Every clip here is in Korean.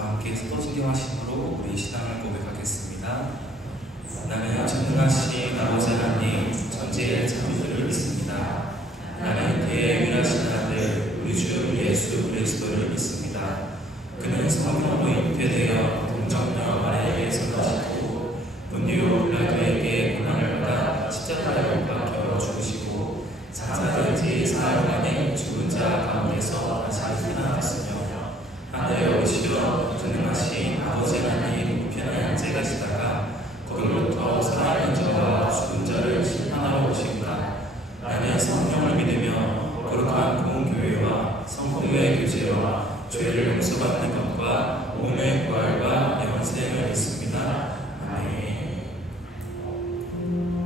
함께 서도진경하심으로 우리 신앙을 고백하겠습니다. 나는 전능하신 아버지 하나님 전지의 창조주를 믿습니다. 나는 그의 유일하신 아들 우리 주 예수 그리스도를 믿습니다. 그는 성령으로 잉태되어 동정녀 마리아에서 나시고 본디오 빌라도에게 고난을 받아 십자가에 못 박혀 죽으시고 사사흘째 사흘 만에 죽은 자 가운데서 다시 살아났으며 하늘에 오시려 전능하신 아버지 하나님 우편에 앉아 계시다가 거기로부터 살아있는 자와 죽은 자를 심판하러 오시구나. 나는 성령을 믿으며 거룩한 공교회와 성도의 교제와 죄를 용서받는 것과 몸의 부활과 영생을 믿습니다. 아멘.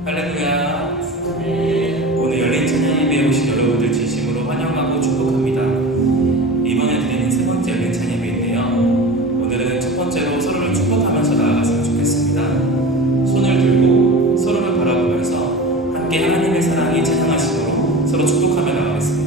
할렐루야. 오늘 열린 찬양 예배에 오신 여러분들 진심으로 환영하고 축복합니다. 이번에 드리는 세 번째 열린 찬양 예배인데요. 오늘은 첫 번째로 서로를 축복하면서 나아갔으면 좋겠습니다. 손을 들고 서로를 바라보면서 함께 하나님의 사랑이 찬양하심으로 서로 축복하며 나가겠습니다.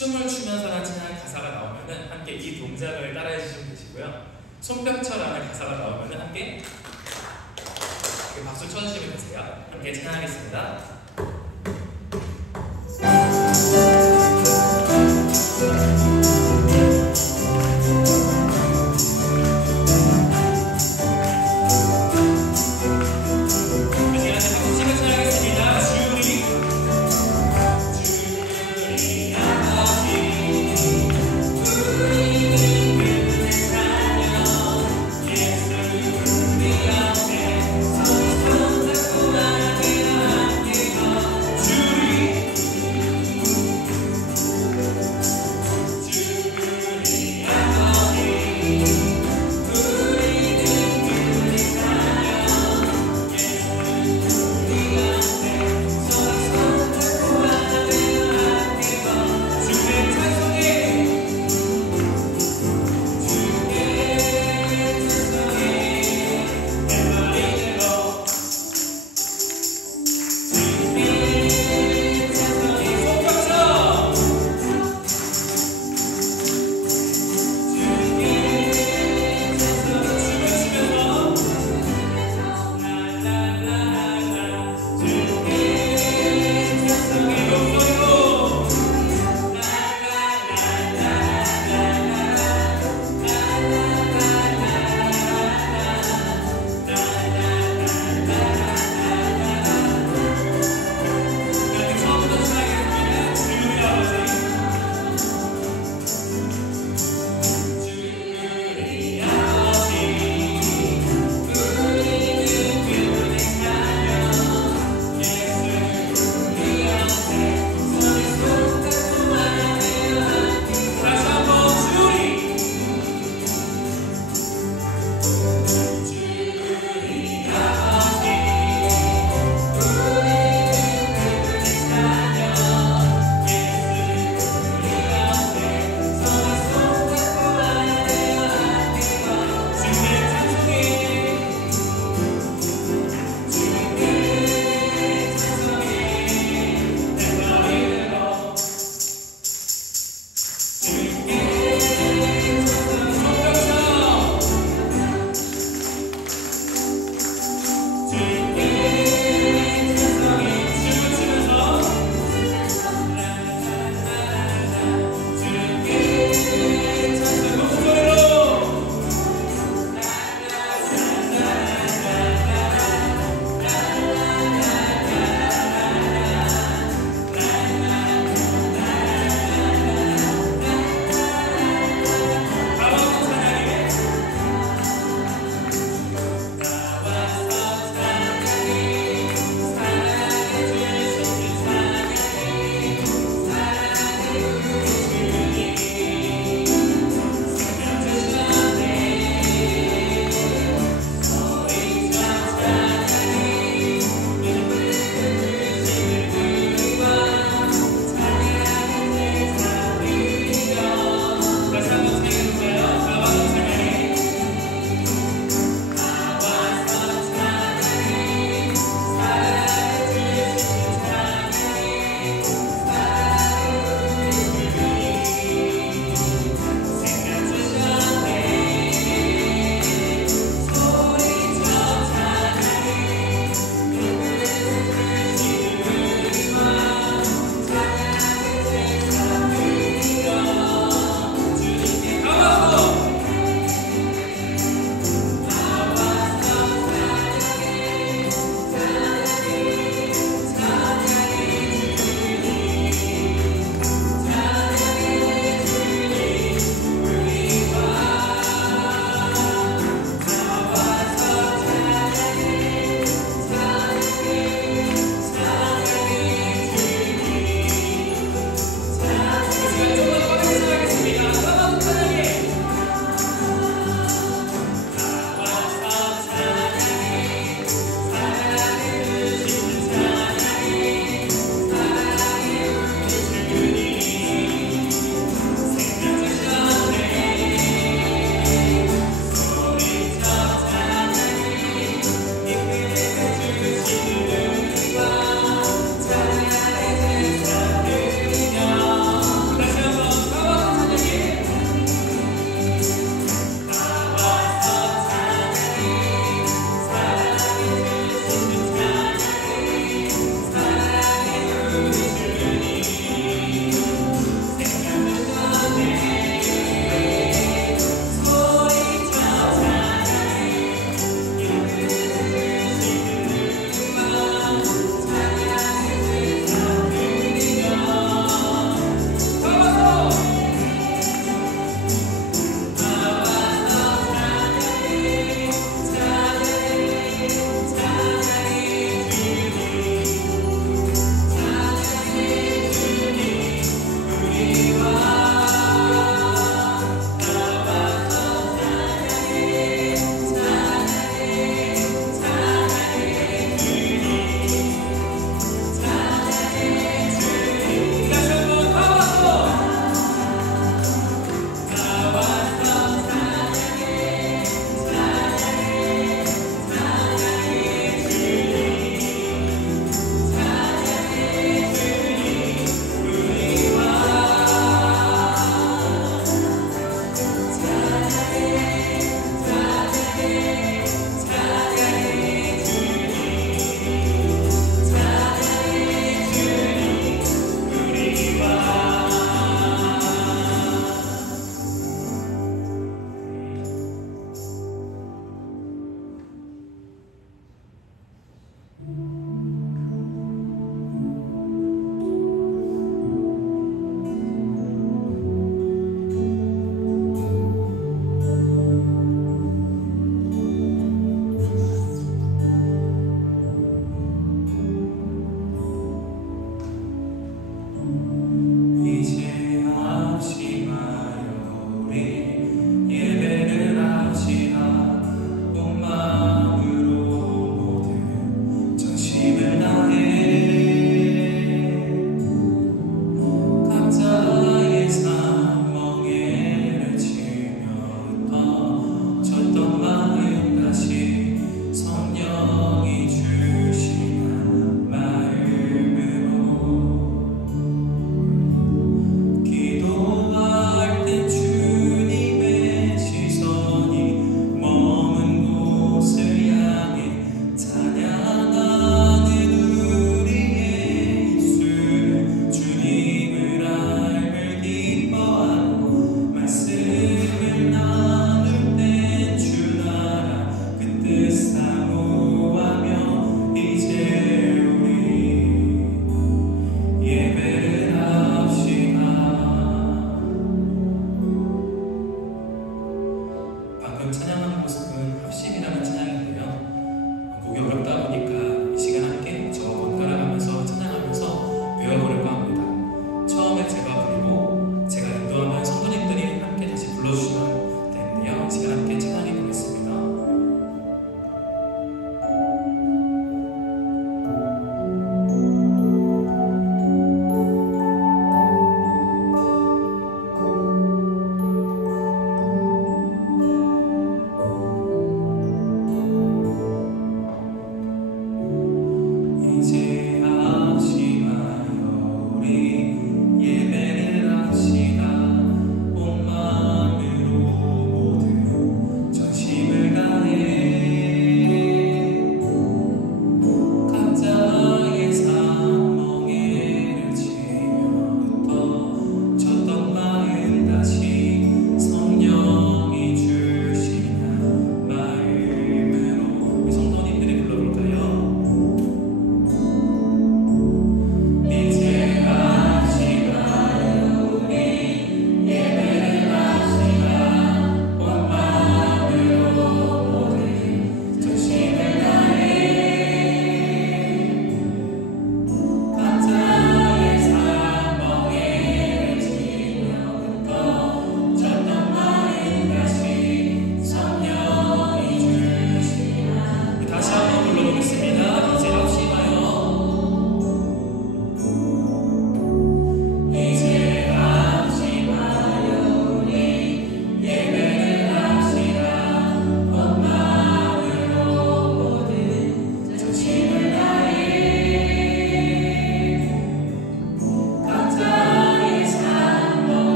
춤을 추면서라는 찬양 가사가 나오면은 함께 이 동작을 따라해 주시면 되시고요. 손뼉쳐라는 가사가 나오면은 함께 박수 쳐주시면 되세요. 함께 찬양하겠습니다.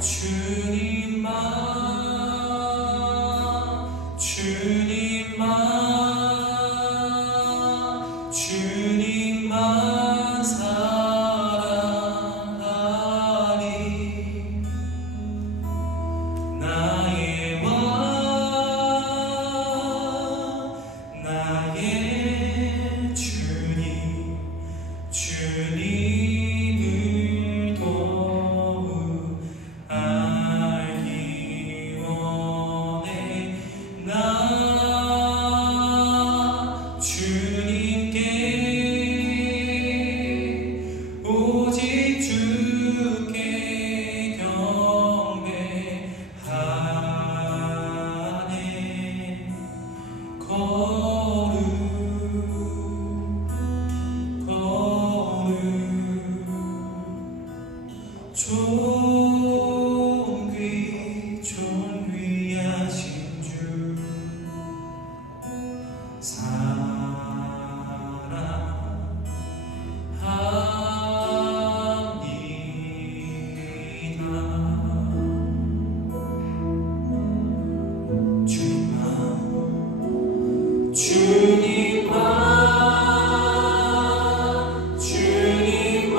주님만 주님만 주님만 사랑하리. 나의 왕 나의 주님 주님을 더욱 알기 원해. 나 주님께 오직 주께 경배하네. 거룩 존귀하신 주 사랑합니다. 주님만 주님만 주님만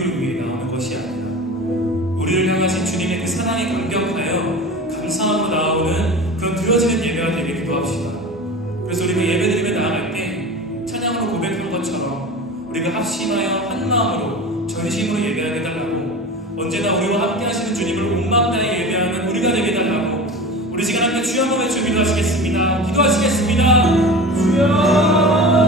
이익을 위해 나오는 것이 아니라 우리를 향하신 주님의 그 사랑에 감격하여 감사함으로 나오는 그런 드려지는 예배가 되게 기도합시다. 그래서 우리가 예배드리며 나아갈 때 찬양으로 고백한 것처럼 우리가 합심하여 한 마음으로 전심으로 예배하게 달라고, 언제나 우리와 함께 하시는 주님을 온 마음 다해 예배하는 우리가 되게 달라고 우리 시간 함께 주여 한번 외쳐 기도하시겠습니다. 기도하시겠습니다. 주여.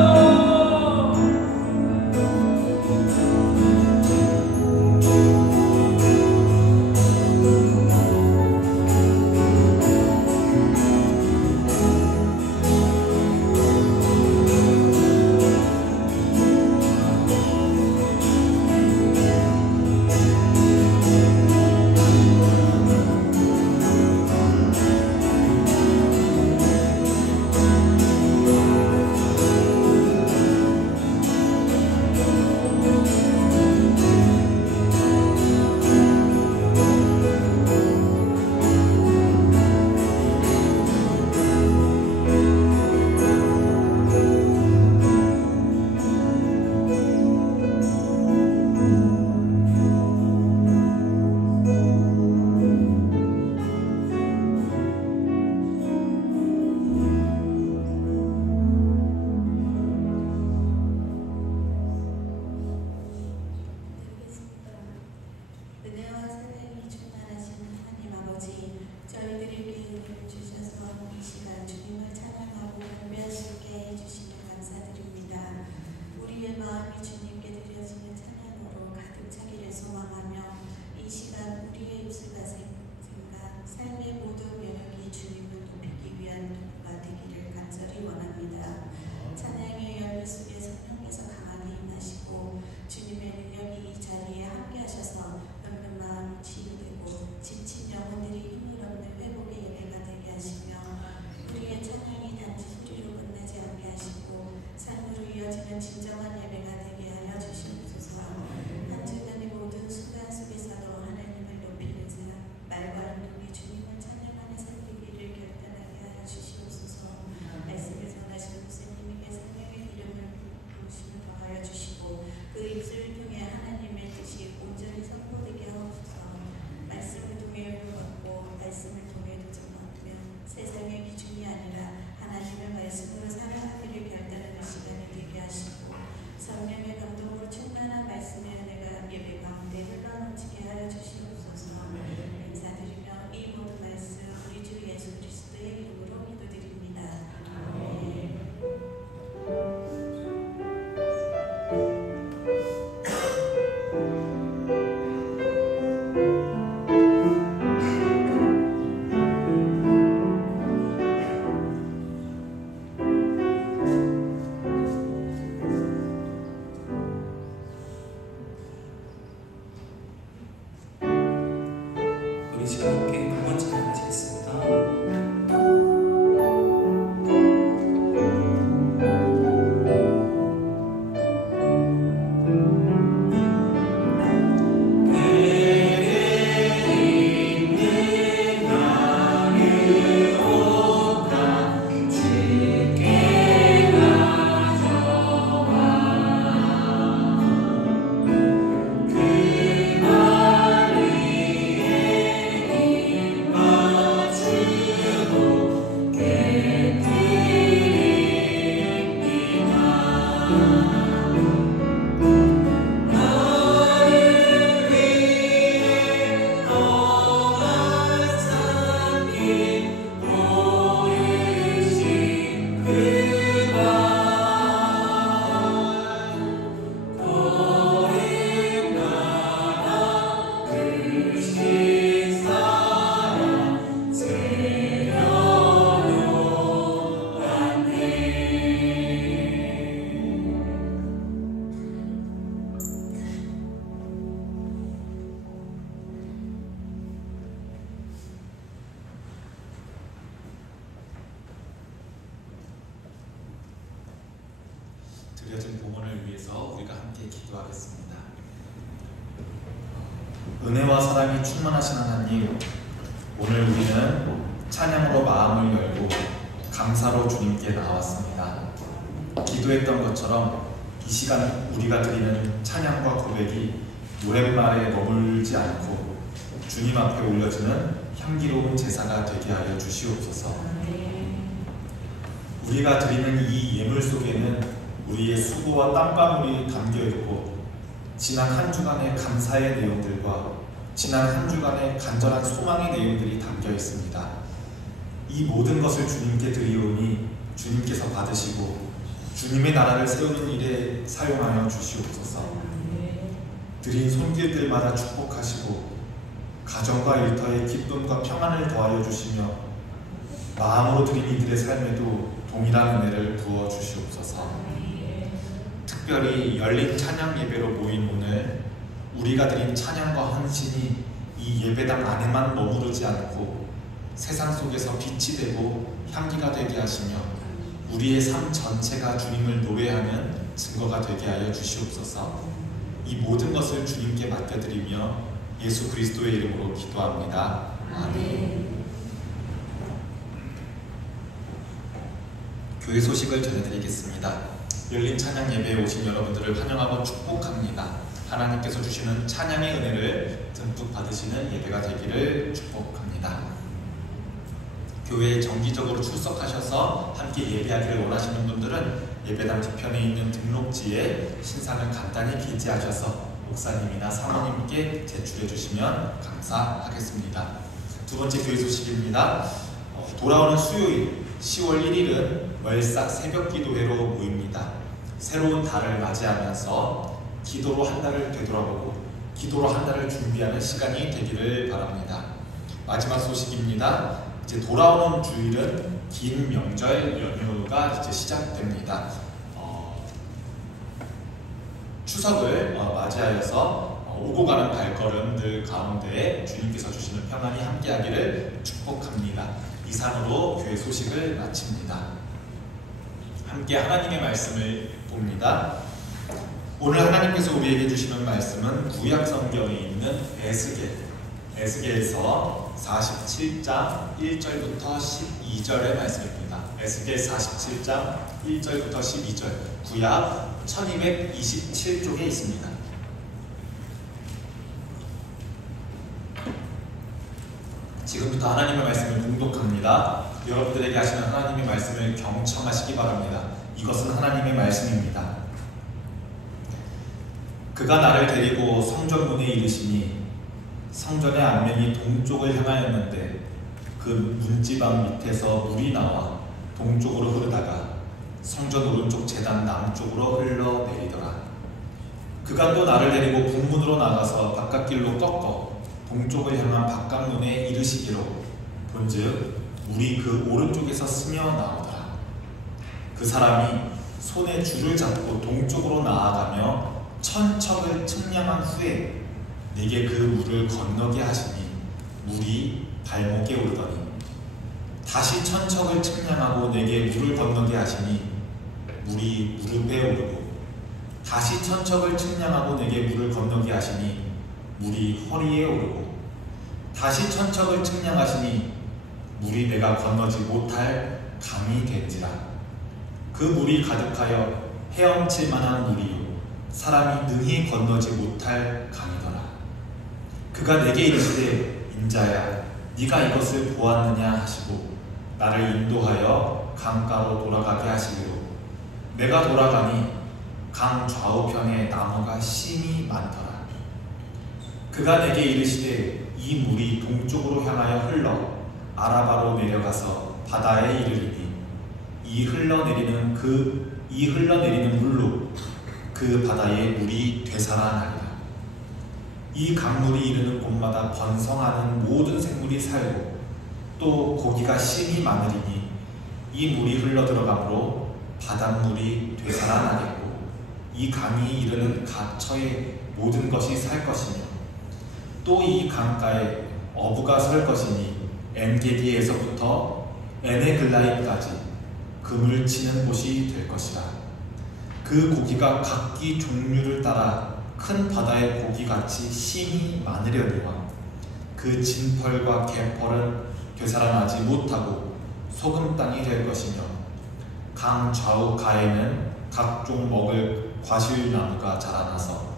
진정한 예배가 되게 하여 주시옵소서. 한 주간의 모든 순간 속에서도 하나님을 높이는 사람, 말과 행동이 주님을 찬양하는 삶 되기를 결단하게 하여 주시옵소서. 말씀을 전하신 목사님에게 성령의 이름을 부으심을 더하여 주시고 그 입술을 통해 하나님의 뜻이 온전히 선포되게 하옵소서. 말씀을 통해 회복받고 말씀을 통해 도전받으며 세상의 기준이 아니라 하나님의 말씀으로 살아가기를 결단하는 시간이 되게 하시고 성령의 감동으로 충만한 말씀의 은혜가 예배 가운데 흘러넘치게 하여 주시옵소서. 감사드리며 이 모든 말씀 우리 주 예수 그리스도의 이름으로 기도드립니다. 아멘. 우리 시간 함께 한번 찬양하시겠습니다. 드려진 봉헌을 위해서 우리가 함께 기도하겠습니다. 은혜와 사랑이 충만하신 하나님, 오늘 우리는 찬양으로 마음을 열고 감사로 주님께 나왔습니다. 기도했던 것처럼 이 시간 우리가 드리는 찬양과 고백이 노랫말에 머물지 않고 주님 앞에 올려지는 향기로운 제사가 되게 하여 주시옵소서. 우리가 드리는 이 예물 속에는 우리의 수고와 땀방울이 담겨있고 지난 한 주간의 감사의 내용들과 지난 한 주간의 간절한 소망의 내용들이 담겨 있습니다. 이 모든 것을 주님께 드리오니 주님께서 받으시고 주님의 나라를 세우는 일에 사용하여 주시옵소서. 드린 손길들마다 축복하시고 가정과 일터에 기쁨과 평안을 더하여 주시며 마음으로 드린 이들의 삶에도 동일한 은혜를 부어 주시옵소서. 특별히 열린 찬양 예배로 모인 오늘 우리가 드린 찬양과 헌신이 이 예배당 안에만 머무르지 않고 세상 속에서 빛이 되고 향기가 되게 하시며 우리의 삶 전체가 주님을 노래하는 증거가 되게 하여 주시옵소서. 이 모든 것을 주님께 맡겨드리며 예수 그리스도의 이름으로 기도합니다. 아멘. 교회 소식을 전해드리겠습니다. 열린 찬양 예배에 오신 여러분들을 환영하고 축복합니다. 하나님께서 주시는 찬양의 은혜를 듬뿍 받으시는 예배가 되기를 축복합니다. 교회에 정기적으로 출석하셔서 함께 예배하기를 원하시는 분들은 예배당 뒤편에 있는 등록지에 신상을 간단히 기재하셔서 목사님이나 사모님께 제출해 주시면 감사하겠습니다. 두 번째 교회 소식입니다. 돌아오는 수요일 10월 1일은 월삭 새벽기도회로 모입니다. 새로운 달을 맞이하면서 기도로 한 달을 되돌아보고 기도로 한 달을 준비하는 시간이 되기를 바랍니다. 마지막 소식입니다. 이제 돌아오는 주일은 긴 명절 연휴가 이제 시작됩니다. 추석을 맞이하여서 오고 가는 발걸음들 가운데 주님께서 주시는 평안이 함께하기를 축복합니다. 이상으로 교회 소식을 마칩니다. 함께 하나님의 말씀을 봅니다. 오늘 하나님께서 우리에게 주시는 말씀은 구약 성경에 있는 에스겔에서 47장 1절부터 12절의 말씀입니다. 에스겔 47장 1절부터 12절, 구약 1227쪽에 있습니다. 지금부터 하나님의 말씀을 낭독합니다. 여러분들에게 하시는 하나님의 말씀을 경청하시기 바랍니다. 이것은 하나님의 말씀입니다. 그가 나를 데리고 성전문에 이르시니 성전의 앞면이 동쪽을 향하였는데 그 문지방 밑에서 물이 나와 동쪽으로 흐르다가 성전 오른쪽 제단 남쪽으로 흘러내리더라. 그가 또 나를 데리고 북문으로 나가서 바깥길로 꺾어 동쪽을 향한 바깥문에 이르시기로 본즉 물이 그 오른쪽에서 스며 나오더라. 그 사람이 손에 줄을 잡고 동쪽으로 나아가며 천척을 측량한 후에 내게 그 물을 건너게 하시니 물이 발목에 오르더니 다시 천척을 측량하고 내게 물을 건너게 하시니 물이 무릎에 오르고 다시 천척을 측량하고 내게 물을 건너게 하시니 물이 허리에 오르고 다시 천척을 측량하시니 물이 내가 건너지 못할 강이 된지라. 그 물이 가득하여 헤엄칠 만한 물이요 사람이 능히 건너지 못할 강이더라. 그가 내게 이르시되 인자야 네가 이것을 보았느냐 하시고 나를 인도하여 강가로 돌아가게 하시기로 내가 돌아가니 강 좌우편에 나무가 심히 많더라. 그가 내게 이르시되 이 물이 동쪽으로 향하여 흘러 아라바로 내려가서 바다에 이르리니 이 흘러내리는 물로 그 바다의 물이 되살아나리라. 이 강물이 이르는 곳마다 번성하는 모든 생물이 살고 또 고기가 심히 많으리니 이 물이 흘러 들어가므로 바닷물이 되살아나겠고 이 강이 이르는 가처의 모든 것이 살 것이며 또 이 강가에 어부가 설 것이니 엔게디에서부터 에네글라임까지 금을 치는 곳이 될 것이라. 그 고기가 각기 종류를 따라 큰 바다의 고기같이 심히 많으려니와 그 진펄과 개펄은 되살아나지 못하고 소금 땅이 될 것이며 강 좌우 가에는 각종 먹을 과실나무가 자라나서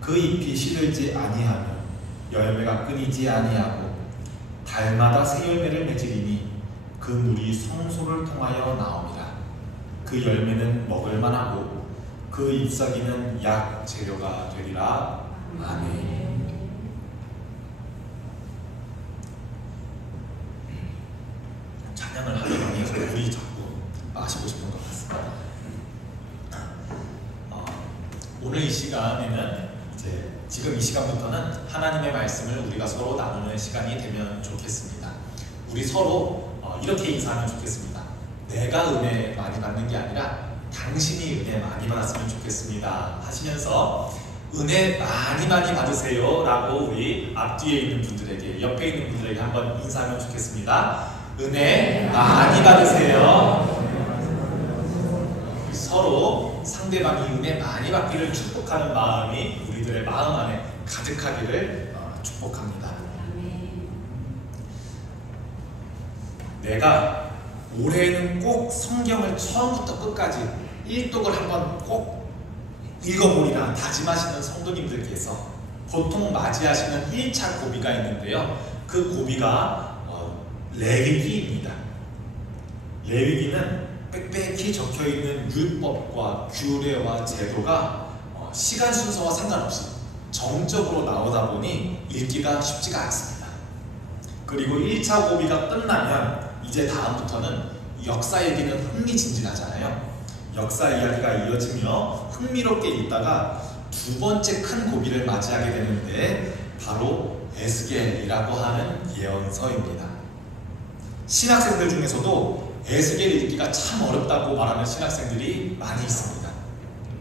그 그 잎이 시들지 아니하며 열매가 끊이지 아니하고 달마다 새 열매를 맺으리니 그 물이 성소를 통하여 나옵니다. 그 열매는 먹을만하고 그 잎사귀는 약 재료가 되리라. 아멘. 찬양을 하려니 물이 자꾸 마시고 싶은 것 같습니다. 오늘 이 시간에는 지금 이 시간부터는 하나님의 말씀을 우리가 서로 나누는 시간이 되면 좋겠습니다. 우리 서로 이렇게 인사하면 좋겠습니다. 내가 은혜 많이 받는 게 아니라 당신이 은혜 많이 받았으면 좋겠습니다 하시면서 은혜 많이 받으세요 라고 우리 앞뒤에 있는 분들에게, 옆에 있는 분들에게 한번 인사하면 좋겠습니다. 은혜 많이 받으세요. 서로 상대방이 은혜 많이 받기를 축복하는 마음이 우리들의 마음 안에 가득하기를 축복합니다. 내가 올해는 꼭 성경을 처음부터 끝까지 일독을 한번 꼭 읽어보리라 다짐하시는 성도님들께서 보통 맞이하시는 1차 고비가 있는데요. 그 고비가 레위기입니다. 레위기는 빽빽히 적혀있는 율법과 규례와 제도가 시간 순서와 상관없이 정적으로 나오다 보니 읽기가 쉽지가 않습니다. 그리고 1차 고비가 끝나면 이제 다음부터는 역사 얘기는 흥미진진하잖아요. 역사 이야기가 이어지며 흥미롭게 읽다가 두 번째 큰 고비를 맞이하게 되는데 바로 에스겔이라고 하는 예언서입니다. 신학생들 중에서도 에스겔 읽기가 참 어렵다고 말하는 신학생들이 많이 있습니다.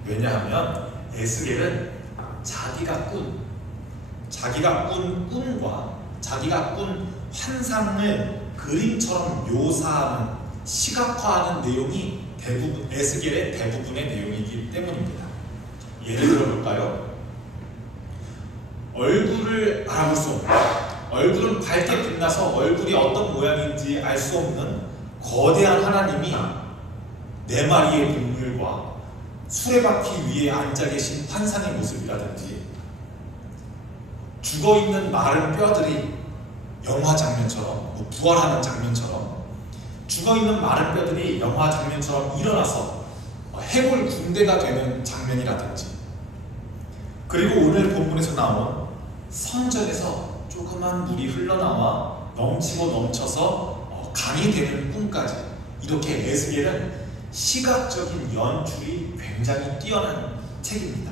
왜냐하면 에스겔은 자기가 꾼 꿈과 자기가 꾼 환상을 그림처럼 묘사하는, 시각화하는 내용이 에스겔의 대부분의 내용이기 때문입니다. 예를 들어볼까요? 얼굴을 알아볼 수 없는, 얼굴은 밝게 빛나서 얼굴이 어떤 모양인지 알 수 없는 거대한 하나님이 4마리의 동물과 수레바퀴 위에 앉아 계신 환상의 모습이라든지, 죽어있는 마른 뼈들이 영화 장면처럼, 부활하는 장면처럼, 죽어있는 마른 뼈들이 영화 장면처럼 일어나서 해골 군대가 되는 장면이라든지, 그리고 오늘 본문에서 나온 성전에서 조그만 물이 흘러나와 넘치고 넘쳐서 강이 되는 꿈까지, 이렇게 에스겔은 시각적인 연출이 굉장히 뛰어난 책입니다.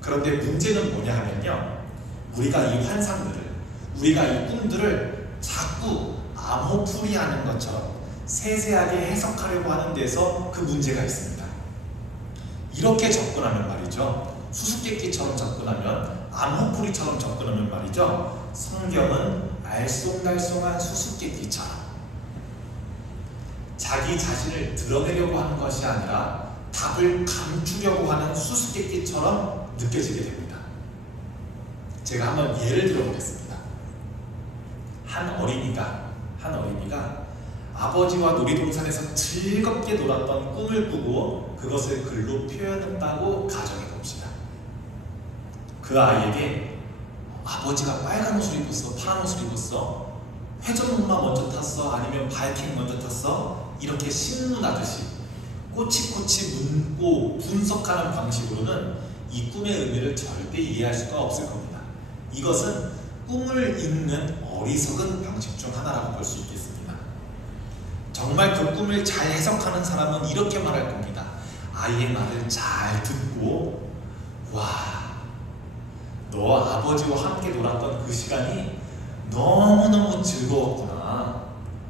그런데 문제는 뭐냐 하면요, 우리가 이 환상들을, 우리가 이 꿈들을 자꾸 암호풀이하는 것처럼 세세하게 해석하려고 하는 데서 그 문제가 있습니다. 이렇게 접근하면 말이죠, 수수께끼처럼 접근하면, 암호풀이처럼 접근하면 말이죠, 성경은 알쏭달쏭한 수수께끼처럼 자기 자신을 드러내려고 하는 것이 아니라 답을 감추려고 하는 수수께끼처럼 느껴지게 됩니다. 제가 한번 예를 들어보겠습니다. 한 어린이가 아버지와 놀이동산에서 즐겁게 놀았던 꿈을 꾸고 그것을 글로 표현했다고 가정해 봅시다. 그 아이에게 아버지가 빨간 옷을 입었어, 파란 옷을 입었어, 회전목마 먼저 탔어, 아니면 바이킹 먼저 탔어, 이렇게 신문하듯이 꼬치꼬치 묻고 분석하는 방식으로는 이 꿈의 의미를 절대 이해할 수가 없을 겁니다. 이것은 꿈을 읽는 어리석은 방식 중 하나라고 볼 수 있겠습니다. 정말 그 꿈을 잘 해석하는 사람은 이렇게 말할 겁니다. 아이의 말을 잘 듣고, 와, 너 아버지와 함께 놀았던 그 시간이 너무너무 즐거웠구나,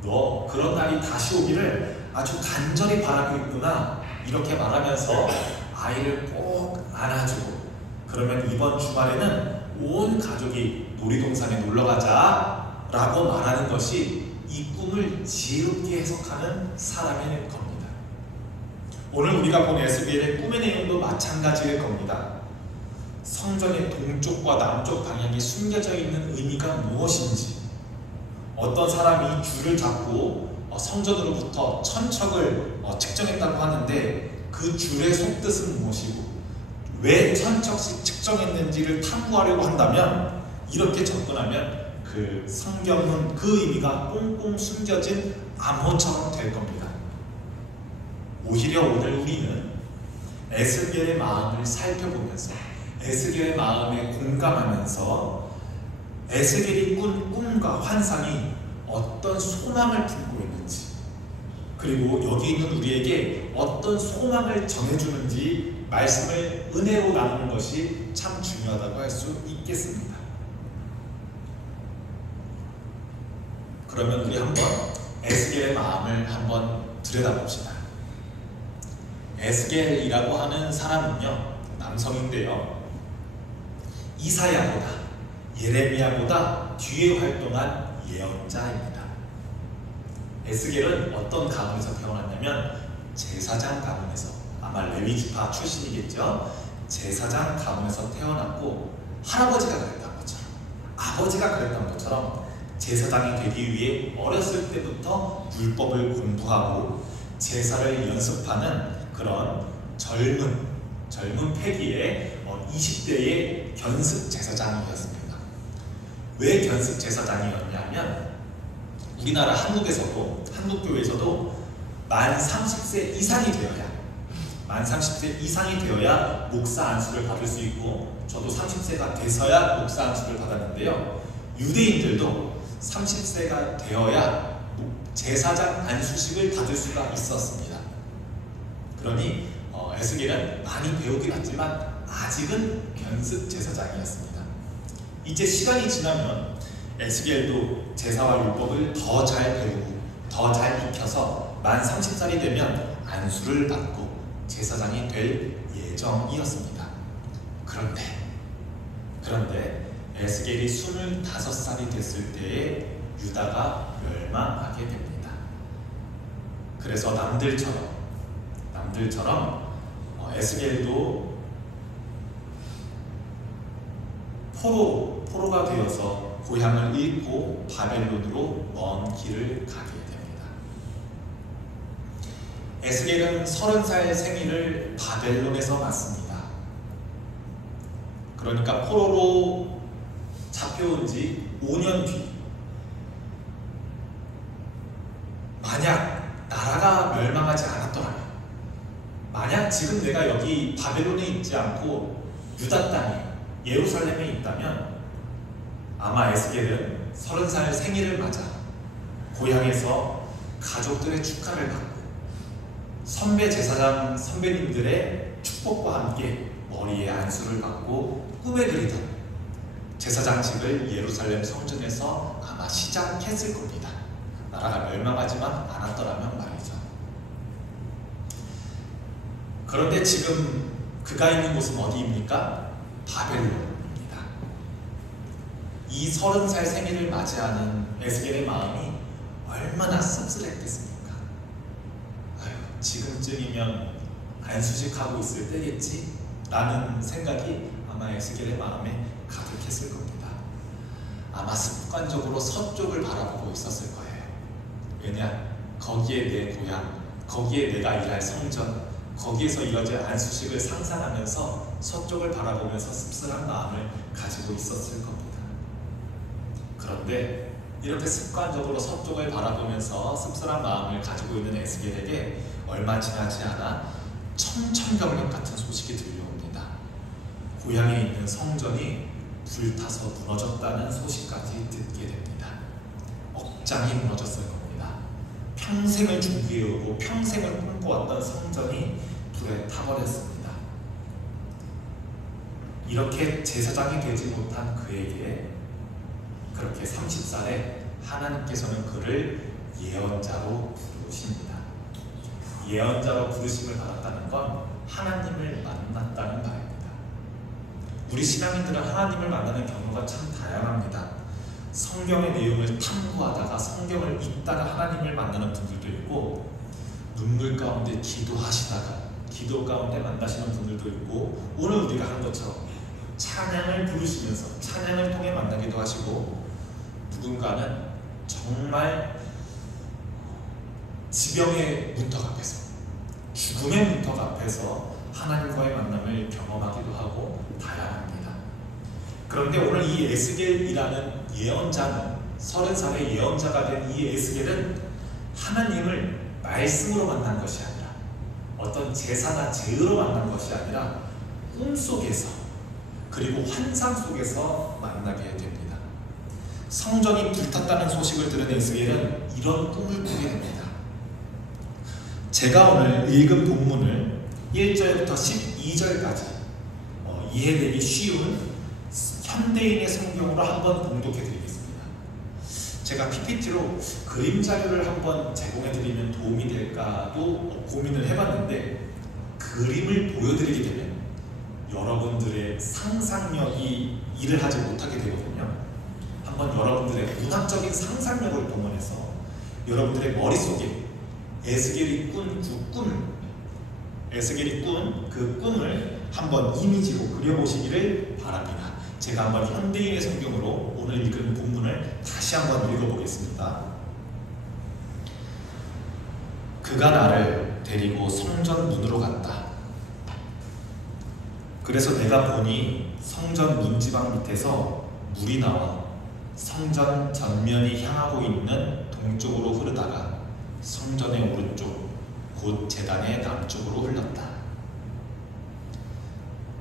너 그런 날이 다시 오기를 아주 간절히 바라고 있구나, 이렇게 말하면서 아이를 꼭 안아주고, 그러면 이번 주말에는 온 가족이 놀이동산에 놀러가자 라고 말하는 것이 이 꿈을 지혜롭게 해석하는 사람일 겁니다. 오늘 우리가 본 에스겔의 꿈의 내용도 마찬가지일 겁니다. 성전의 동쪽과 남쪽 방향에 숨겨져 있는 의미가 무엇인지, 어떤 사람이 줄을 잡고 성전으로부터 천척을 측정했다고 하는데 그 줄의 속뜻은 무엇이고 왜 천척씩 측정했는지를 탐구하려고 한다면, 이렇게 접근하면 그 성경은 그 의미가 꽁꽁 숨겨진 암호처럼 될 겁니다. 오히려 오늘 우리는 에스겔의 마음을 살펴보면서, 에스겔의 마음에 공감하면서 에스겔이 꾼 꿈과 환상이 어떤 소망을 품고 있는지, 그리고 여기 있는 우리에게 어떤 소망을 전해주는지 말씀을 은혜로 나누는 것이 참 중요하다고 할 수 있겠습니다. 그러면 우리 한번 에스겔의 마음을 한번 들여다봅시다. 에스겔이라고 하는 사람은요, 남성인데요, 이사야보다, 예레미야보다 뒤에 활동한 예언자입니다. 에스겔은 어떤 가문에서 태어났냐면 제사장 가문에서, 아마 레위지파 출신이겠죠. 제사장 가문에서 태어났고, 할아버지가 그랬던 것처럼, 아버지가 그랬던 것처럼 제사장이 되기 위해 어렸을 때부터 율법을 공부하고 제사를 연습하는 그런 젊은 패기의 20대의 견습 제사장이었습니다. 왜 견습 제사장이었냐면, 우리나라 한국교회에서도 만 30세 이상이 되어야 목사 안수를 받을 수 있고, 저도 30세가 돼서야 목사 안수를 받았는데요, 유대인들도 30세가 되어야 제사장 안수식을 받을 수가 있었습니다. 그러니 에스겔은 많이 배우긴 했지만 아직은 견습 제사장이었습니다. 이제 시간이 지나면 에스겔도 제사와 율법을 더 잘 배우고 더 잘 익혀서 만 30살이 되면 안수를 받고 제사장이 될 예정이었습니다. 그런데 에스겔이 25살이 됐을 때에 유다가 멸망하게 됩니다. 그래서 남들처럼 에스겔도 포로가 되어서 고향을 잃고 바벨론으로 먼 길을 가게 됩니다. 에스겔은 30살 생일을 바벨론에서 맞습니다. 그러니까 포로로 잡혀온 지 5년 뒤, 만약 나라가 멸망하지 않았더라면, 만약 지금 내가 여기 바벨론에 있지 않고 유다 땅에, 예루살렘에 있다면 아마 에스겔은 30살 생일을 맞아 고향에서 가족들의 축하를 받고 선배 제사장 선배님들의 축복과 함께 머리에 안수를 받고 꿈에 그리던 제사장직을 예루살렘 성전에서 아마 시작했을 겁니다. 나라가 멸망하지만 않았더라면 말이죠. 그런데 지금 그가 있는 곳은 어디입니까? 바벨론입니다. 이 30살 생일을 맞이하는 에스겔의 마음이 얼마나 씁쓸했겠습니까? 지금쯤이면 안수식하고 있을 때겠지? 라는 생각이 아마 에스겔의 마음에 가득했을 겁니다. 아마 습관적으로 서쪽을 바라보고 있었을 거예요. 왜냐? 거기에 내 고향, 거기에 내가 일할 성전, 거기에서 이뤄질 안수식을 상상하면서 서쪽을 바라보면서 씁쓸한 마음을 가지고 있었을 겁니다. 그런데 이렇게 습관적으로 서쪽을 바라보면서 씁쓸한 마음을 가지고 있는 에스겔에게 얼마 지나지 않아 천천경력 같은 소식이 들려옵니다. 고향에 있는 성전이 불타서 무너졌다는 소식까지 듣게 됩니다. 억장이 무너졌을 겁니다. 평생을 준비해오고 평생을 꿈꿔왔던 성전이 불에 타버렸습니다. 이렇게 제사장이 되지 못한 그에게 그렇게 30살에 하나님께서는 그를 예언자로 부르십니다. 예언자로 부르심을 받았다는 건 하나님을 만났다는 말입니다. 우리 신앙인들은 하나님을 만나는 경우가 참 다양합니다. 성경의 내용을 탐구하다가 성경을 읽다가 하나님을 만나는 분들도 있고, 눈물 가운데 기도하시다가 기도 가운데 만나시는 분들도 있고, 오늘 우리가 한 것처럼 찬양을 부르시면서 찬양을 통해 만나기도 하시고, 누군가는 정말 지병의 문턱 앞에서, 죽음의 문턱 앞에서 하나님과의 만남을 경험하기도 하고 다양합니다. 그런데 오늘 이 에스겔이라는 예언자는 30살의 예언자가 된 이 에스겔은 하나님을 말씀으로 만난 것이 아니라 어떤 제사나 제의로 만난 것이 아니라 꿈속에서 그리고 환상 속에서 만나게 됩니다. 성전이 불탔다는 소식을 들은 에스겔은 이런 꿈을 꾸게 됩니다. 제가 오늘 읽은 본문을 1절부터 12절까지 이해되기 쉬운 현대인의 성경으로 한번 봉독해 드리겠습니다. 제가 PPT로 그림 자료를 한번 제공해 드리면 도움이 될까도 고민을 해봤는데, 그림을 보여드리게 되면 여러분들의 상상력이 일을 하지 못하게 되거든요. 한번 여러분들의 문학적인 상상력을 동원해서 여러분들의 머릿속에 에스겔이 꾼 그 꿈을 한번 이미지로 그려보시기를 바랍니다. 제가 한번 현대인의 성경으로 오늘 읽은 본문을 다시 한번 읽어보겠습니다. 그가 나를 데리고 성전 문으로 갔다. 그래서 내가 보니 성전 문지방 밑에서 물이 나와 성전 전면이 향하고 있는 동쪽으로 흐르다가 성전의 오른쪽 곧 제단의 남쪽으로 흘렀다.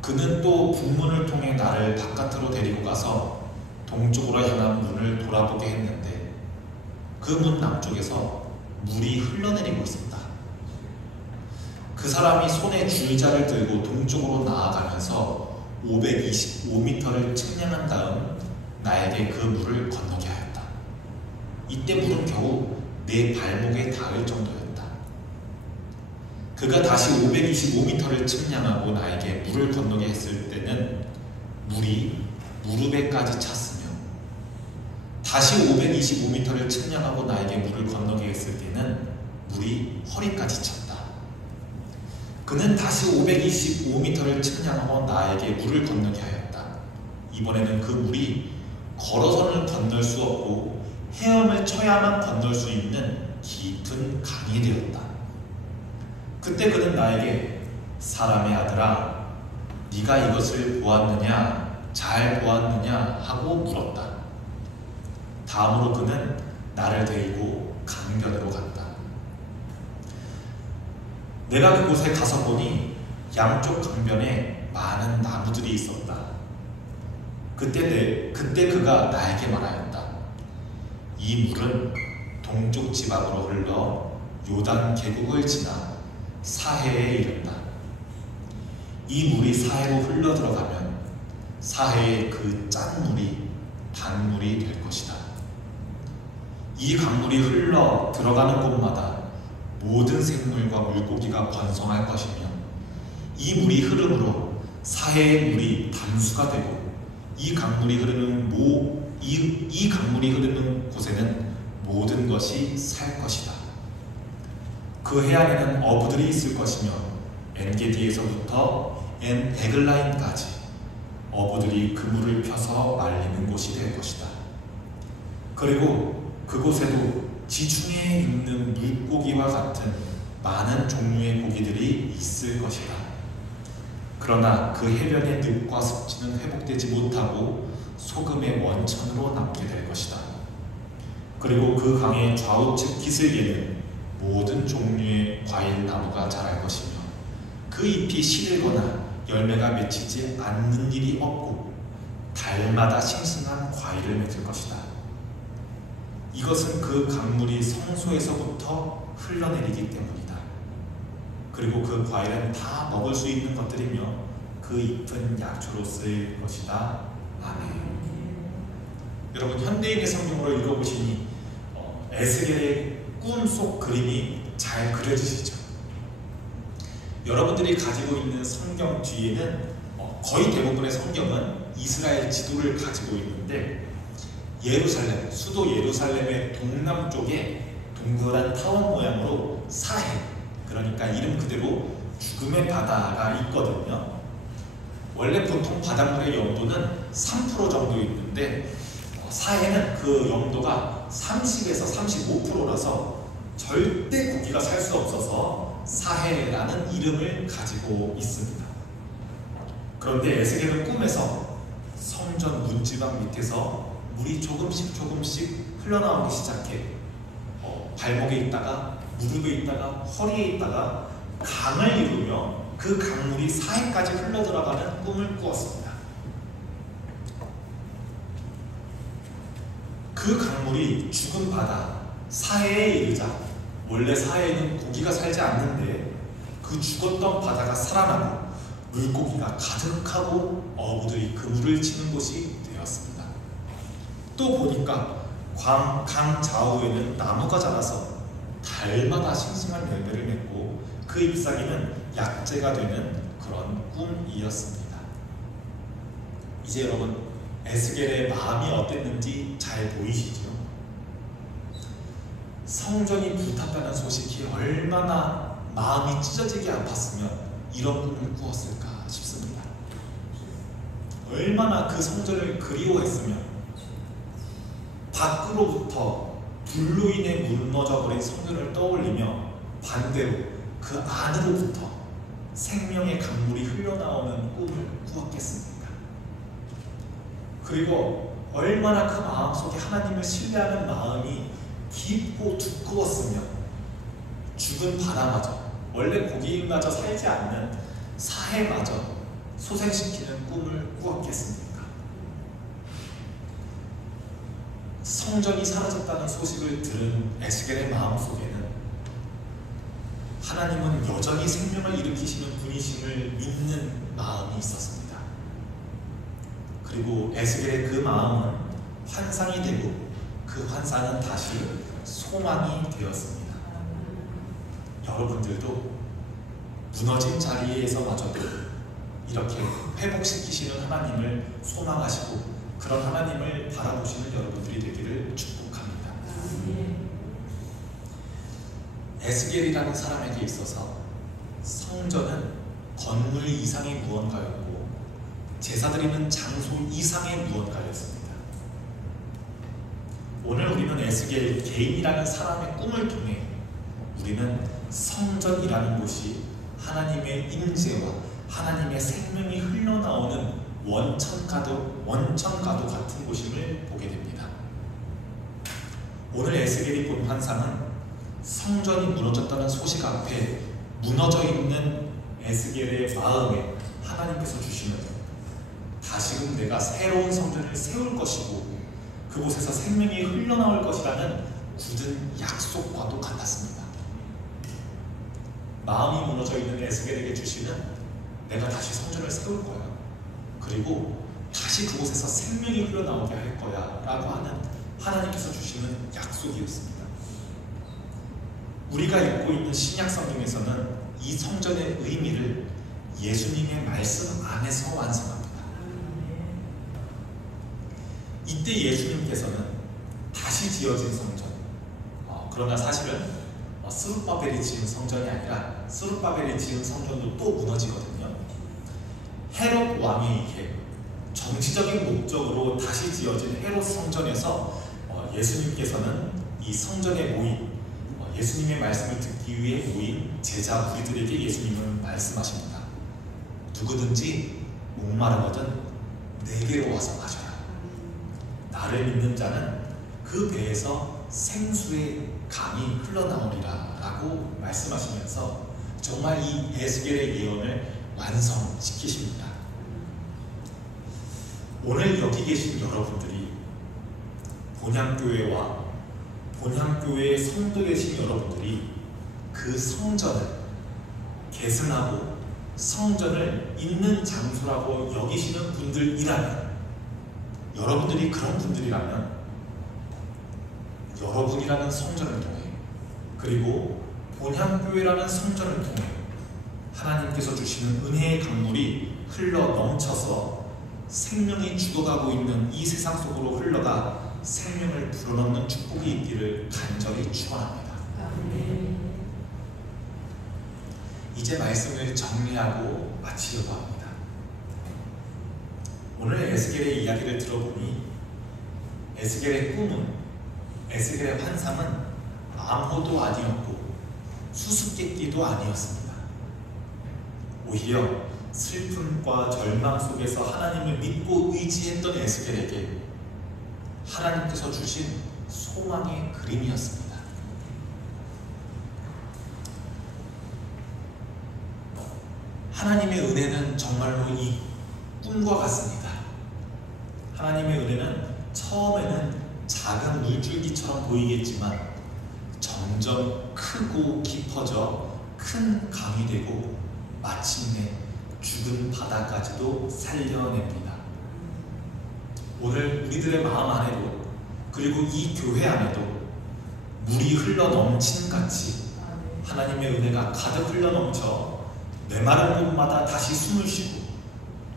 그는 또 북문을 통해 나를 바깥으로 데리고 가서 동쪽으로 향한 문을 돌아보게 했는데 그 문 남쪽에서 물이 흘러내리고 있었다. 그 사람이 손에 줄자를 들고 동쪽으로 나아가면서 525m를 측량한 다음 나에게 그 물을 건너게 하였다. 이때 물은 겨우 내 발목에 닿을 정도였다. 그가 다시 525m를 측량하고 나에게 물을 건너게 했을 때는 물이 무릎에까지 찼으며, 다시 525m를 측량하고 나에게 물을 건너게 했을 때는 물이 허리까지 찼다. 그는 다시 525m를 측량하고 나에게 물을 건너게 하였다. 이번에는 그 물이 걸어서는 건널 수 없고 헤엄을 쳐야만 건널 수 있는 깊은 강이 되었다. 그때 그는 나에게 사람의 아들아, 네가 이것을 보았느냐, 잘 보았느냐 하고 물었다. 다음으로 그는 나를 데리고 강변으로 갔다. 내가 그곳에 가서 보니 양쪽 강변에 많은 나무들이 있었다. 그때 그가 나에게 말하였다. 이 물은 동쪽 지방으로 흘러 요단 계곡을 지나 사해에 이른다. 이 물이 사해로 흘러 들어가면 사해의 그 짠 물이 단물이 될 것이다. 이 강물이 흘러 들어가는 곳마다 모든 생물과 물고기가 번성할 것이며, 이 물이 흐름으로 사해의 물이 담수가 되고 이 강물이 흐르는 곳에는 모든 것이 살 것이다. 그 해안에는 어부들이 있을 것이며 엔게디에서부터 엔에글라임까지 어부들이 그물을 펴서 말리는 곳이 될 것이다. 그리고 그곳에도 지중해에 있는 물고기와 같은 많은 종류의 고기들이 있을 것이다. 그러나 그 해변의 늪과 습지는 회복되지 못하고 소금의 원천으로 남게 될 것이다. 그리고 그 강의 좌우측 기슭에는 모든 종류의 과일 나무가 자랄 것이며 그 잎이 시들거나 열매가 맺히지 않는 일이 없고 달마다 싱싱한 과일을 맺을 것이다. 이것은 그 강물이 성소에서부터 흘러내리기 때문이다. 그리고 그 과일은 다 먹을 수 있는 것들이며 그 잎은 약초로 쓰일 것이다. 아멘. 여러분, 현대인의 성경으로 읽어보시니 에스겔의 꿈속 그림이 잘 그려지시죠? 여러분들이 가지고 있는 성경 뒤에는 거의 대부분의 성경은 이스라엘 지도를 가지고 있는데, 예루살렘, 수도 예루살렘의 동남쪽에 동그란 타원 모양으로 사해, 그러니까 이름 그대로 죽음의 바다가 있거든요. 원래 보통 바닷물의 영도는 3% 정도 있는데 사해는 그 영도가 30에서 35%라서 절대 고기가 살 수 없어서 사해라는 이름을 가지고 있습니다. 그런데 에스겔은 꿈에서 성전 문지방 밑에서 물이 조금씩 흘러나오기 시작해 발목에 있다가 무릎에 있다가 허리에 있다가 강을 이루며 그 강물이 사해까지 흘러들어가는 꿈을 꾸었습니다. 그 강물이 죽은 바다 사해에 이르자 원래 사해에는 고기가 살지 않는데 그 죽었던 바다가 살아나고 물고기가 가득하고 어부들이 그물을 치는 곳이 되었습니다. 또 보니까 강 좌우에는 나무가 자라서 달마다 싱싱한 열매를 맺고 그 잎사귀는 약재가 되는 그런 꿈이었습니다. 이제 여러분 에스겔의 마음이 어땠는지 잘 보이시죠? 성전이 불탔다는 소식이 얼마나 마음이 찢어지게 아팠으면 이런 꿈을 꾸었을까 싶습니다. 얼마나 그 성전을 그리워했으면 밖으로부터 불로 인해 무너져버린 성전을 떠올리며 반대로 그 안으로부터 생명의 강물이 흘러나오는 꿈을 꾸었겠습니까? 그리고 얼마나 그 마음속에 하나님을 신뢰하는 마음이 깊고 두꺼웠으며 죽은 바다마저 원래 고기마저 살지 않는 사해마저 소생시키는 꿈을 꾸었겠습니까? 성전이 사라졌다는 소식을 들은 에스겔의 마음속에는 하나님은 여전히 생명을 일으키시는 분이심을 믿는 마음이 있었습니다. 그리고 에스겔의 그 마음은 환상이 되고 그 환상은 다시 소망이 되었습니다. 여러분들도 무너진 자리에서마저도 이렇게 회복시키시는 하나님을 소망하시고 그런 하나님을 바라보시는 여러분들이 되기를 축복합니다. 에스겔이라는 사람에게 있어서 성전은 건물 이상의 무언가였고 제사드리는 장소 이상의 무언가였습니다. 오늘 우리는 에스겔 개인이라는 사람의 꿈을 통해 우리는 성전이라는 곳이 하나님의 임재와 하나님의 생명이 흘러나오는 원천가도 같은 곳임을 보게 됩니다. 오늘 에스겔이 본 환상은 성전이 무너졌다는 소식 앞에 무너져 있는 에스겔의 마음에 하나님께서 주시는 다시금 내가 새로운 성전을 세울 것이고 그곳에서 생명이 흘러나올 것이라는 굳은 약속과도 같았습니다. 마음이 무너져 있는 에스겔에게 주시는 내가 다시 성전을 세울 거야. 그리고 다시 그곳에서 생명이 흘러나오게 할 거야 라고 하는 하나님께서 주시는 약속이었습니다. 우리가 읽고 있는 신약 성경에서는 이 성전의 의미를 예수님의 말씀 안에서 완성합니다. 이때 예수님께서는 다시 지어진 성전, 그러나 사실은 스룹바벨이 지은 성전이 아니라 스룹바벨이 지은 성전도 또 무너지거든요. 헤롯 왕에 의해 정치적인 목적으로 다시 지어진 헤롯 성전에서 예수님께서는 이 성전에 모인 예수님의 말씀을 듣기 위해 모인 제자 무리들에게 예수님은 말씀하십니다. 누구든지 목마르거든 내게로 와서 마셔라. 나를 믿는 자는 그 배에서 생수의 강이 흘러나오리라 라고 말씀하시면서 정말 이 에스겔의 예언을 완성시키십니다. 오늘 여기 계신 여러분들이 본향교회와 본향교회의 성도 되신 여러분들이 그 성전을 계승하고 성전을 있는 장소라고 여기시는 분들이라면, 여러분들이 그런 분들이라면 여러분이라는 성전을 통해 그리고 본향교회라는 성전을 통해 하나님께서 주시는 은혜의 강물이 흘러 넘쳐서 생명이 죽어가고 있는 이 세상 속으로 흘러가 생명을 불어넣는 축복이 있기를 간절히 축원합니다. 이제 말씀을 정리하고 마치려고 합니다. 오늘 에스겔의 이야기를 들어보니 에스겔의 꿈은, 에스겔의 환상은 암호도 아니었고 수수께끼도 아니었습니다. 오히려 슬픔과 절망 속에서 하나님을 믿고 의지했던 에스겔에게 하나님께서 주신 소망의 그림이었습니다. 하나님의 은혜는 정말로 이 꿈과 같습니다. 하나님의 은혜는 처음에는 작은 물줄기처럼 보이겠지만 점점 크고 깊어져 큰 강이 되고 마침내 죽은 바다까지도 살려냅니다. 오늘 우리들의 마음 안에도 그리고 이 교회 안에도 물이 흘러넘친 같이 하나님의 은혜가 가득 흘러넘쳐 메마른 곳마다 다시 숨을 쉬고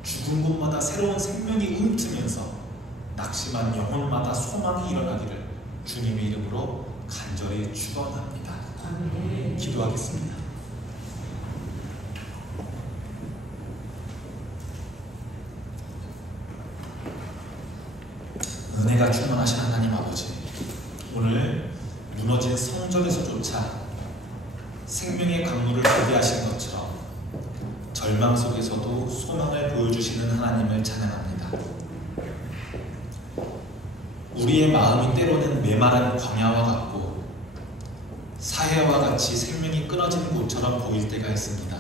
죽은 곳마다 새로운 생명이 움트면서 낙심한 영혼마다 소망이 일어나기를 주님의 이름으로 간절히 축원합니다. 기도하겠습니다. 은혜가 충만하신 하나님 아버지, 오늘 무너진 성전에서조차 생명의 강물을 보게 하신 것처럼 절망 속에서도 소망을 보여주시는 하나님을 찬양합니다. 우리의 마음이 때로는 메마른 광야와 같고 사해와 같이 생명이 끊어진 곳처럼 보일 때가 있습니다.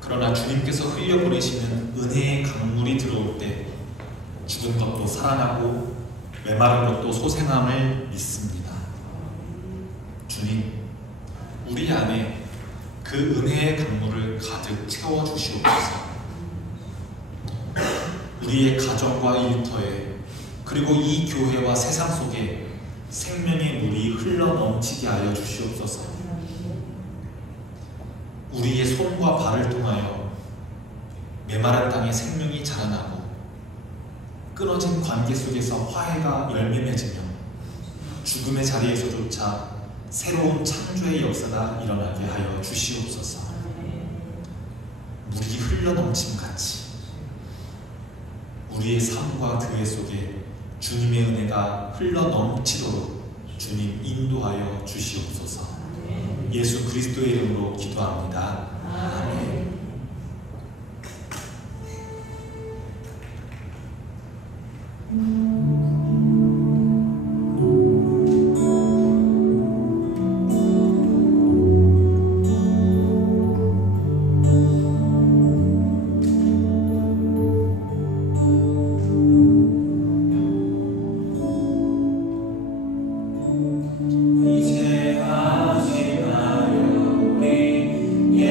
그러나 주님께서 흘려보내시는 은혜의 강물이 들어올 때 죽은 것도 살아나고 메마른 것도 소생함을 믿습니다. 주님, 우리 안에 그 은혜의 강물을 가득 채워주시옵소서. 우리의 가정과 일터에 그리고 이 교회와 세상 속에 생명의 물이 흘러넘치게 하여 주시옵소서. 우리의 손과 발을 통하여 메마른 땅에 생명이 자라나고 끊어진 관계 속에서 화해가 열매 맺으며 죽음의 자리에서조차 새로운 창조의 역사가 일어나게 하여 주시옵소서. 물이 흘러넘침 같이 우리의 삶과 교회 속에 주님의 은혜가 흘러넘치도록 주님 인도하여 주시옵소서. 예수 그리스도의 이름으로 기도합니다. 아멘. 이제 하시나요 우리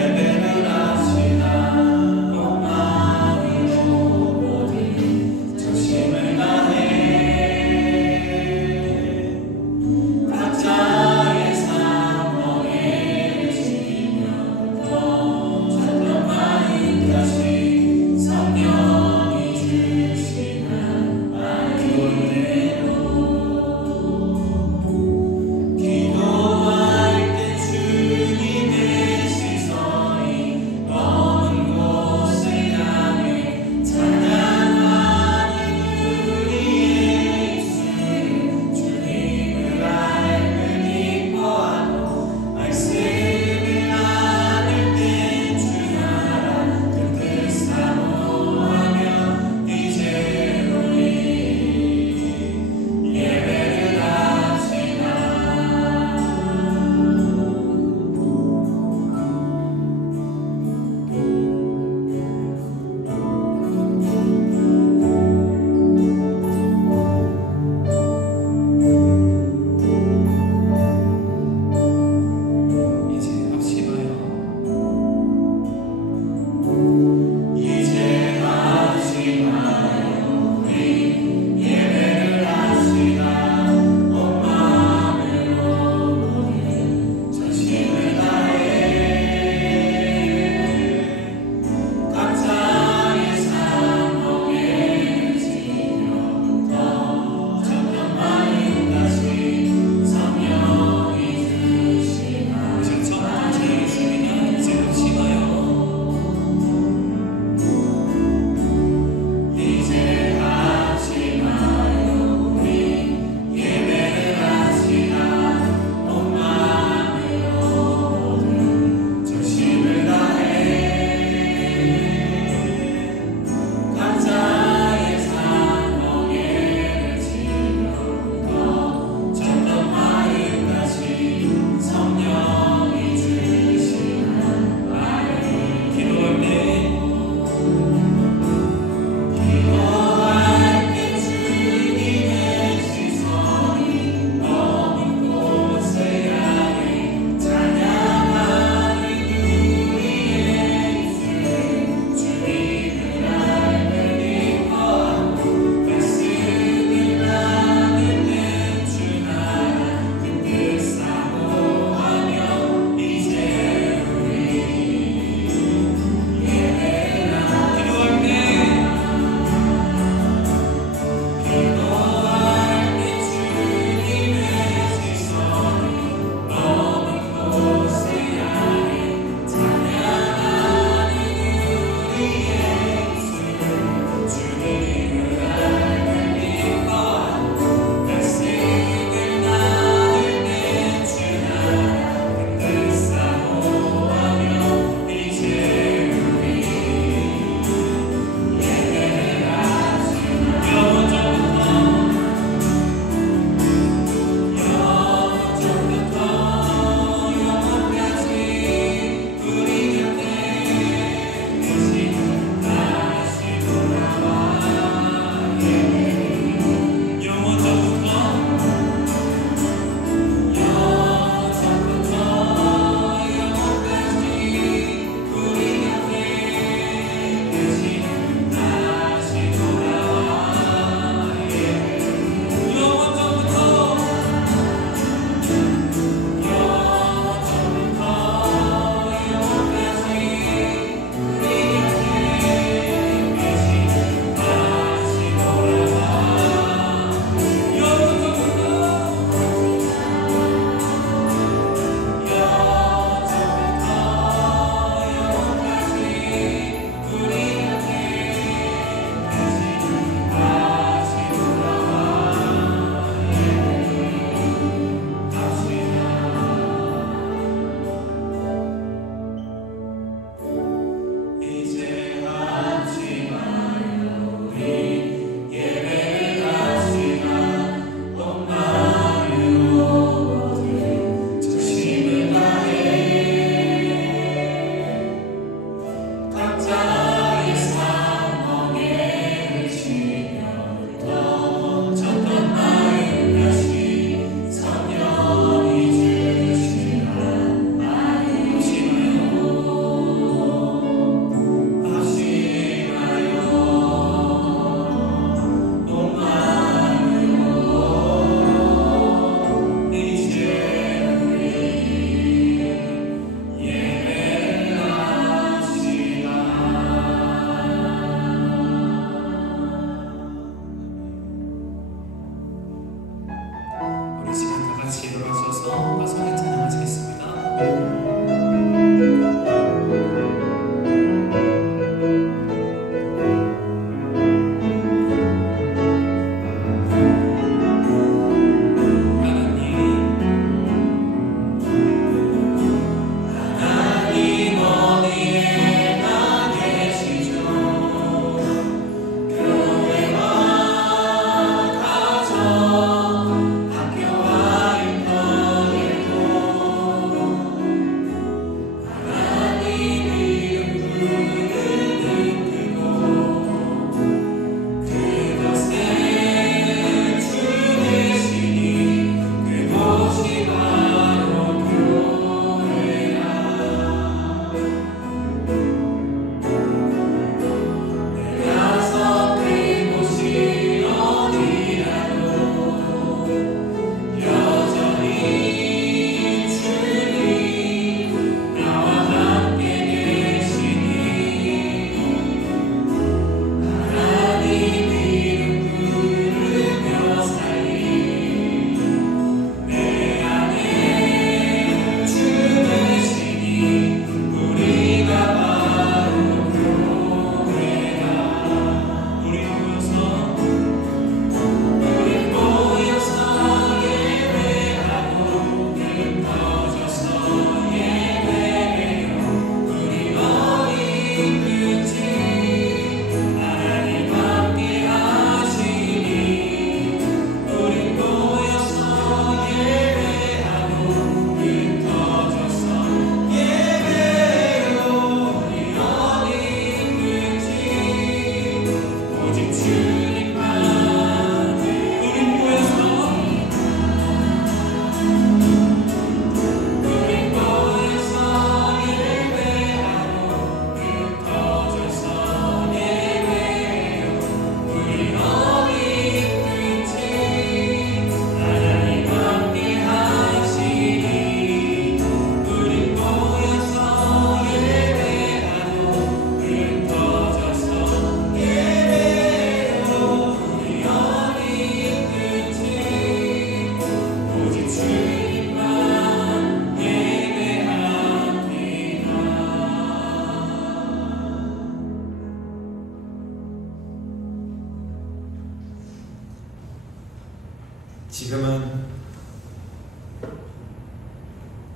지금은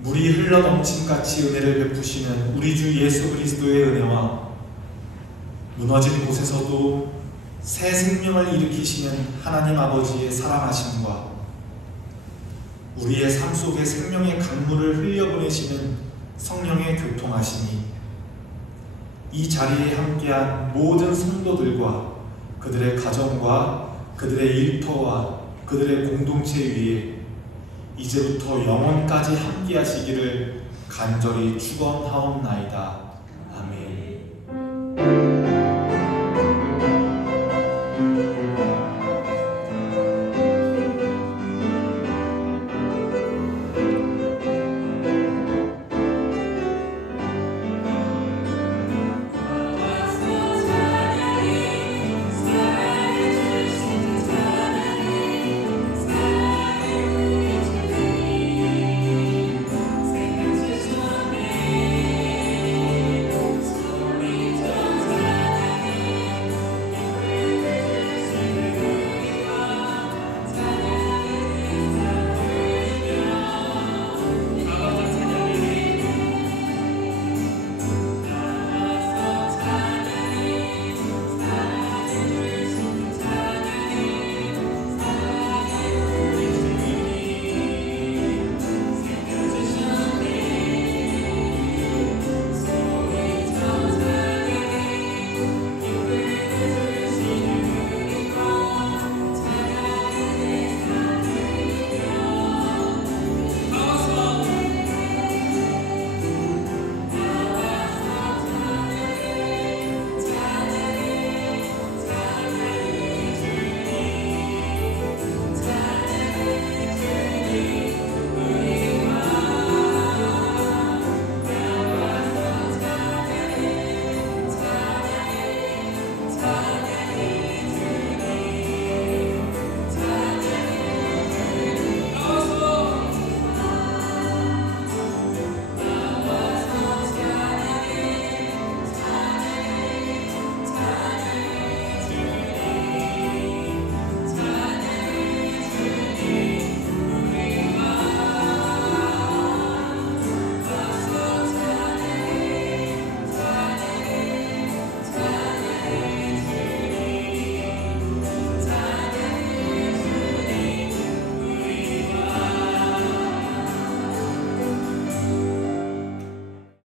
물이 흘러넘침같이 은혜를 베푸시는 우리 주 예수 그리스도의 은혜와 무너진 곳에서도 새 생명을 일으키시는 하나님 아버지의 사랑하심과 우리의 삶 속에 생명의 강물을 흘려보내시는 성령의 교통하심이 이 자리에 함께한 모든 성도들과 그들의 가정과 그들의 일터와 그들의 공동체 위에 이제부터 영원까지 함께하시기를 간절히 축원하옵나이다.